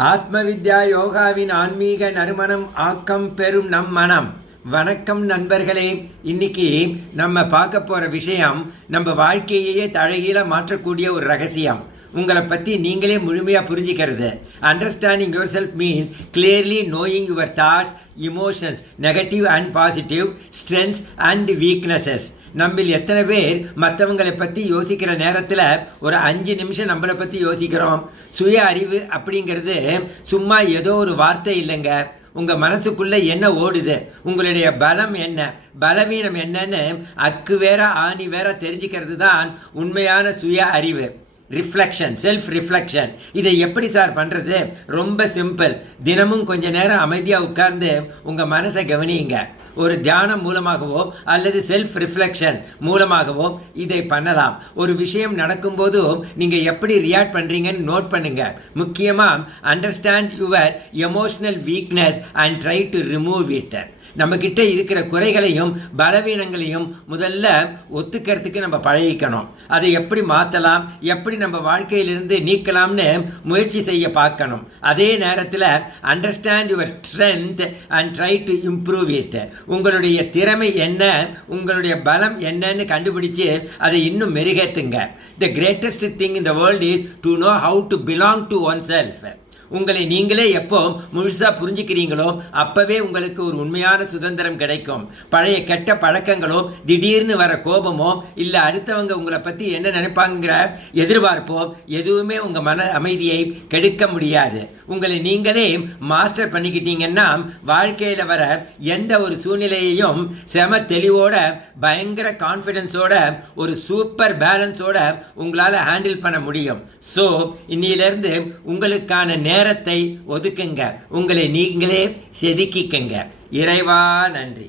ஆத்ம வித்யா யோகாவின் ஆன்மீக நறுமணம் ஆக்கம் பெறும் நம் மனம். வணக்கம் நண்பர்களே. இன்னைக்கு நம்ம பார்க்க போகிற விஷயம் நம்ம வாழ்க்கையே தலைகீழ மாற்றக்கூடிய ஒரு ரகசியம். உங்களை பற்றி நீங்களே முழுமையாக புரிஞ்சுக்கிறது. Understanding your self means clearly knowing your thoughts, emotions, negative and positive, strengths and weaknesses. நம்மில் எத்தனை பேர் மற்றவங்களை பற்றி யோசிக்கிற நேரத்தில் ஒரு 5 நிமிஷம் நம்மளை பற்றி யோசிக்கிறோம்? சுய அறிவு அப்படிங்கிறது சும்மா ஏதோ ஒரு வார்த்தை இல்லைங்க. உங்கள் மனசுக்குள்ளே என்ன ஓடுது, உங்களுடைய பலம் என்ன, பலவீனம் என்னன்னு அக்கு வேற ஆணி வேற தெரிஞ்சுக்கிறது தான் உண்மையான சுய அறிவு. Reflection, self reflection. இதை எப்படி சார் பண்ணுறது? ரொம்ப சிம்பிள். தினமும் கொஞ்ச நேரம் அமைதியாக உட்கார்ந்து உங்கள் மனசை கவனியுங்க. ஒரு தியானம் மூலமாகவோ அல்லது செல்ஃப் ரிஃப்ளெக்ஷன் மூலமாகவோ இதை பண்ணலாம். ஒரு விஷயம் நடக்கும்போது நீங்கள் எப்படி ரியாக்ட் பண்ணுறீங்கன்னு நோட் பண்ணுங்க. முக்கியமாக understand your emotional weakness and try to remove it. நம்மக்கிட்ட இருக்கிற குறைகளையும் பலவீனங்களையும் முதல்ல ஒத்துக்கிறதுக்கு நம்ம பழகிக்கணும். அதை எப்படி மாற்றலாம், எப்படி நம்ம வாழ்க்கையிலிருந்து நீக்கலாம்னு முயற்சி செய்ய பார்க்கணும். அதே நேரத்தில் understand your strength and try to improve it. உங்களுடைய திறமை என்ன, உங்களுடைய பலம் என்னன்னு கண்டுபிடிச்சு அதை இன்னும் மெருகேற்றுங்க. The greatest thing in the world is to know how to belong to oneself. உங்களை நீங்களே எப்போ முழுசாக புரிஞ்சுக்கிறீங்களோ அப்போவே உங்களுக்கு ஒரு உண்மையான சுதந்திரம் கிடைக்கும். பழைய கெட்ட பழக்கங்களோ, திடீர்னு வர கோபமோ, இல்லை அடுத்தவங்க உங்களை பற்றி என்ன நினைப்பாங்கிற எதிர்பார்ப்போ எதுவுமே உங்கள் மன அமைதியை கெடுக்க முடியாது. உங்களை நீங்களே மாஸ்டர் பண்ணிக்கிட்டீங்கன்னா வாழ்க்கையில் வர எந்த ஒரு சூழ்நிலையையும் செம தெளிவோட, பயங்கர கான்ஃபிடென்ஸோட, ஒரு சூப்பர் பேலன்ஸோட உங்களால் ஹேண்டில் பண்ண முடியும். ஸோ இன்னிலிருந்து உங்களுக்கான நேரத்தை ஒதுக்குங்க. உங்களை நீங்களே செதுக்கிக்கங்க. இறைவா நன்றி.